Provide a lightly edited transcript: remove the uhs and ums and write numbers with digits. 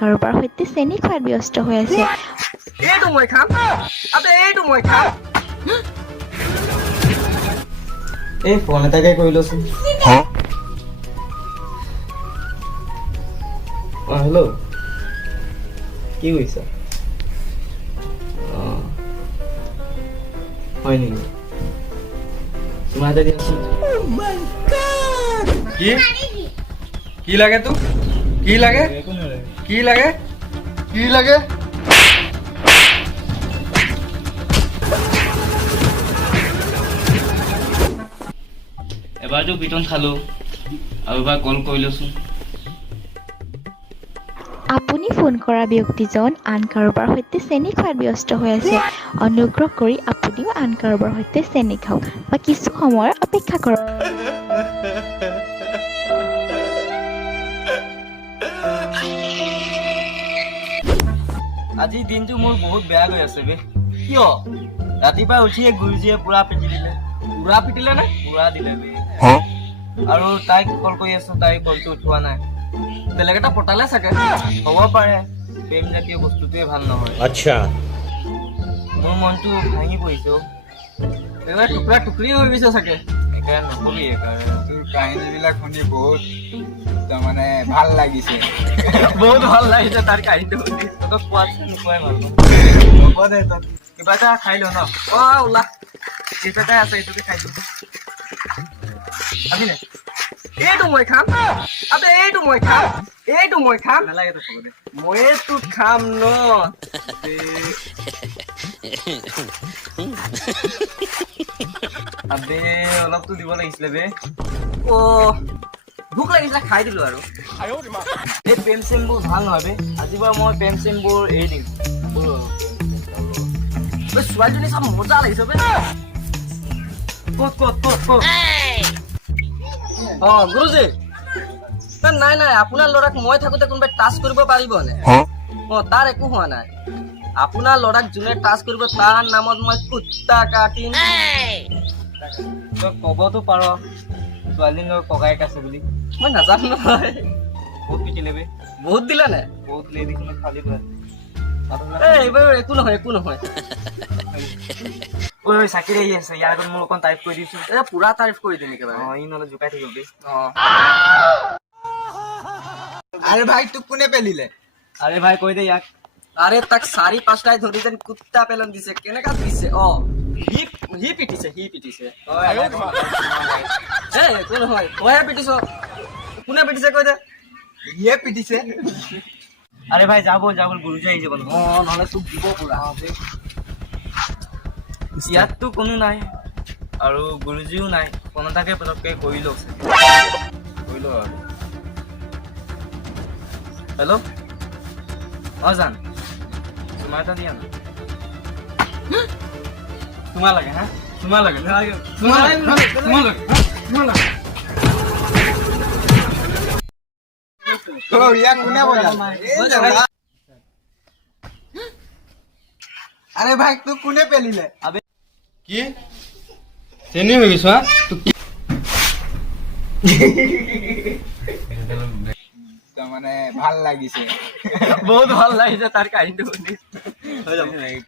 কাৰোবাৰ সৈতে চেনি খোৱাত ব্যস্ত হৈ আছে। এইটো মই খাম আবে এইটো মই খাম এই ফোন এটাকে কৰি লচোন হেল্ল' কি কৰিছা হয় নেকি তোমাৰ এটা দিয়াচোন কি লাগে তোক কি লাগে কি লাগে কি লাগে এবাৰতো পিটন খালো আৰু এবাৰ কল কৰিলোচোন আপুনি ফোন কৰা ব্যক্তিজন আন কাৰোবাৰ সৈতে চেনি খোৱাত ব্যস্ত হৈ আছে। অনুগ্ৰহ কৰি আপুনিও আন কাৰোবাৰ সৈতে চেনি খাওক বা কিছু সময় অপেক্ষা কৰক। আজি দিনটো মোৰ বহুত বেয়া গৈ আছে বে কিয় ৰাতিপুৱা উঠিয়ে গুৰুজীয়ে পুৰা পিটি দিলে নে পুৰা দিলে বে আৰু তাইক কল কৰি আছো তাই কলটো উঠোৱা নাই বেলেগ এটা পটালে চাগে হ'ব পাৰে প্ৰেম জাতীয় বস্তুটোৱে ভাল নহয় আচ্ছা মোৰ মনটো ভাঙি পৰিছে একেবাৰে টুকুৰা টুকুৰি হৈ গৈছে চাগে একেবাৰে নকবি তোৰ কাহিনীবিলাক শুনি বহুত তাৰমানে ভাল লাগিছে বহুত ভাল লাগিছে তাৰ কাহিনীটো শুনি তহঁতক কোৱাতছে নোকোৱাই ভাল হ'ব দে তই কিবা এটা খাই ল ন ওলা চিপ এটাই আছে এইটোকে খাই দিওঁ খাবিনে এইটো মই খাম আবে এইটো মই খাম নালাগে তো খাব দে ময়েতো খাম ন আবে অলপতো দিব লাগিছিলে বে ভোক লাগিছিলে খাই দিলো আৰু এই পেন চেমবোৰ ভাল নহয় বে আজিৰ পৰা মই পেন চেমবোৰ এৰি দিম ছোৱালীজনী চাম মজা লাগিছে বে ক'ত গুৰুজী নাই আপোনাৰ ল'ৰাক মই থাকোতে কোনোবাই টাচ কৰিব পাৰিবনে তাৰ একো হোৱা নাই আপোনাৰ ল'ৰাক যোনে টাচ কৰিব তাৰ নামত মই কুত্তা কাটিম তই ক'বতো পাৰ ছোৱালীজনীৰ ককায়েক আছে বুলি মই নাজানো নহয় বহুত পিটিলে বে বহুত দিলে নে বহুত লেডিজনে খালি কৰে এইবাৰ একো নহয় ঐ চাকিৰি আহি আছে ইয়াৰ আগত মোৰ অকণ টাইপ কৰি দিছো পুৰা তাৰিফ কৰি দিম একেবাৰে ই নহ'লে জোকাই থাকিব বে আৰে ভাই তোক কোনে পেলিলে আৰে ভাই কৈ দে ইয়াক আৰে তাক 4-5টাই ধৰি যেন কুত্তা পেলন দিছে কেনেকা দিছে হি পিটিছে একো নহয় তইহে পিটিছ কোনে পিটিছে কৈ দে ইয়ে পিটিছে আরে ভাই যাব গুৰুজী আহি যাব নহ'লে তোক দিব পুৰা ইয়াততো কোনো নাই আৰু গুৰুজীও নাই ফোন এটাকে পটককে কৰি লওঁ আৰু হেল্ল' জান তোমাৰ এটা দিয়া না তোমাৰ লাগে হা তোমাৰ লাগে ইয়াক কোনে বজালে আৰে ভাই তোক কোনে পেলিলে কি চেনি হৈ গৈছ হা তাৰমানে ভাল লাগিছে বহুত ভাল লাগিছে তাৰ কাহিনীটো শুনি